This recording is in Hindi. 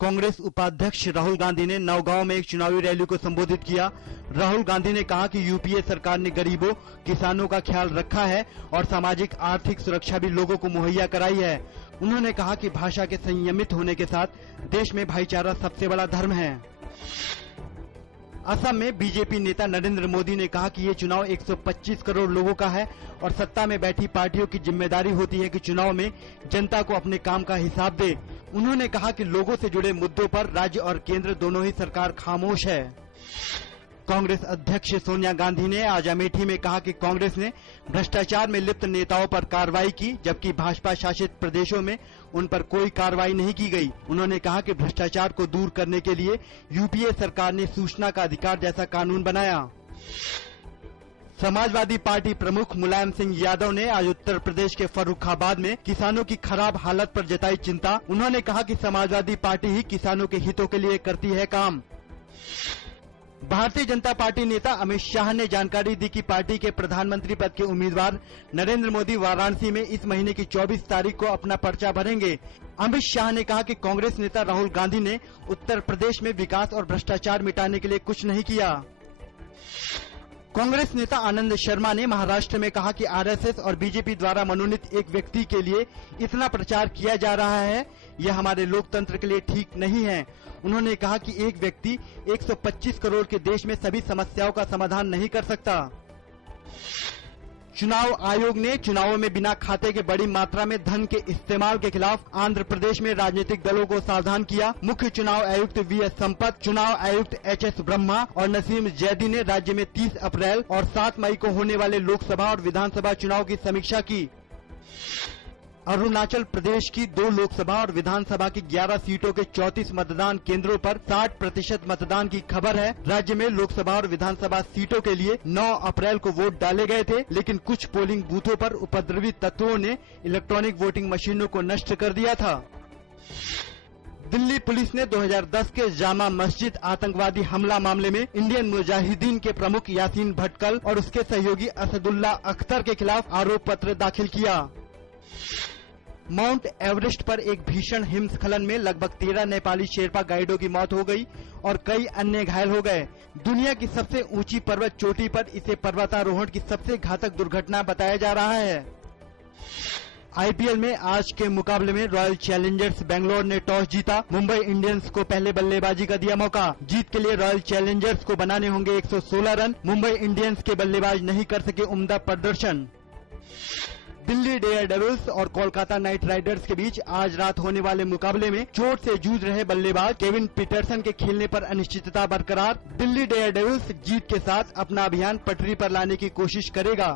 कांग्रेस उपाध्यक्ष राहुल गांधी ने नौगांव में एक चुनावी रैली को संबोधित किया। राहुल गांधी ने कहा कि यूपीए सरकार ने गरीबों, किसानों का ख्याल रखा है और सामाजिक आर्थिक सुरक्षा भी लोगों को मुहैया कराई है। उन्होंने कहा कि भाषा के संयमित होने के साथ देश में भाईचारा सबसे बड़ा धर्म है। असम में बीजेपी नेता नरेंद्र मोदी ने कहा कि ये चुनाव 125 करोड़ लोगों का है और सत्ता में बैठी पार्टियों की जिम्मेदारी होती है कि चुनाव में जनता को अपने काम का हिसाब दे। उन्होंने कहा कि लोगों से जुड़े मुद्दों पर राज्य और केंद्र दोनों ही सरकार खामोश है। कांग्रेस अध्यक्ष सोनिया गांधी ने आज अमेठी में कहा कि कांग्रेस ने भ्रष्टाचार में लिप्त नेताओं पर कार्रवाई की, जबकि भाजपा शासित प्रदेशों में उन पर कोई कार्रवाई नहीं की गई। उन्होंने कहा कि भ्रष्टाचार को दूर करने के लिए यूपीए सरकार ने सूचना का अधिकार जैसा कानून बनाया। समाजवादी पार्टी प्रमुख मुलायम सिंह यादव ने आज उत्तर प्रदेश के फर्रुखाबाद में किसानों की खराब हालत पर जताई चिंता। उन्होंने कहा कि समाजवादी पार्टी ही किसानों के हितों के लिए करती है काम। भारतीय जनता पार्टी नेता अमित शाह ने जानकारी दी कि पार्टी के प्रधानमंत्री पद के उम्मीदवार नरेंद्र मोदी वाराणसी में इस महीने की 24 तारीख को अपना पर्चा भरेंगे। अमित शाह ने कहा कि कांग्रेस नेता राहुल गांधी ने उत्तर प्रदेश में विकास और भ्रष्टाचार मिटाने के लिए कुछ नहीं किया। कांग्रेस नेता आनंद शर्मा ने महाराष्ट्र में कहा कि आरएसएस और बीजेपी द्वारा मनोनीत एक व्यक्ति के लिए इतना प्रचार किया जा रहा है, यह हमारे लोकतंत्र के लिए ठीक नहीं है। उन्होंने कहा कि एक व्यक्ति 125 करोड़ के देश में सभी समस्याओं का समाधान नहीं कर सकता। चुनाव आयोग ने चुनावों में बिना खाते के बड़ी मात्रा में धन के इस्तेमाल के खिलाफ आंध्र प्रदेश में राजनीतिक दलों को सावधान किया। मुख्य चुनाव आयुक्त वीएस संपत, चुनाव आयुक्त एचएस ब्रह्मा और नसीम जैदी ने राज्य में 30 अप्रैल और 7 मई को होने वाले लोकसभा और विधानसभा चुनाव की समीक्षा की। अरुणाचल प्रदेश की 2 लोकसभा और विधानसभा की 11 सीटों के 34 मतदान केंद्रों पर 60% मतदान की खबर है। राज्य में लोकसभा और विधानसभा सीटों के लिए 9 अप्रैल को वोट डाले गए थे, लेकिन कुछ पोलिंग बूथों पर उपद्रवी तत्वों ने इलेक्ट्रॉनिक वोटिंग मशीनों को नष्ट कर दिया था। दिल्ली पुलिस ने 2010 के जामा मस्जिद आतंकवादी हमला मामले में इंडियन मुजाहिदीन के प्रमुख यासीन भटकल और उसके सहयोगी असदुल्ला अख्तर के खिलाफ आरोप पत्र दाखिल किया। माउंट एवरेस्ट पर एक भीषण हिमस्खलन में लगभग 13 नेपाली शेरपा गाइडों की मौत हो गई और कई अन्य घायल हो गए। दुनिया की सबसे ऊंची पर्वत चोटी पर इसे पर्वतारोहण की सबसे घातक दुर्घटना बताया जा रहा है। आईपीएल में आज के मुकाबले में रॉयल चैलेंजर्स बेंगलोर ने टॉस जीता। मुंबई इंडियंस को पहले बल्लेबाजी का दिया मौका। जीत के लिए रॉयल चैलेंजर्स को बनाने होंगे 116 रन। मुंबई इंडियंस के बल्लेबाज नहीं कर सके उम्दा प्रदर्शन। दिल्ली डेयरडेविल्स और कोलकाता नाइट राइडर्स के बीच आज रात होने वाले मुकाबले में चोट से जूझ रहे बल्लेबाज केविन पीटरसन के खेलने पर अनिश्चितता बरकरार। दिल्ली डेयरडेविल्स जीत के साथ अपना अभियान पटरी पर लाने की कोशिश करेगा।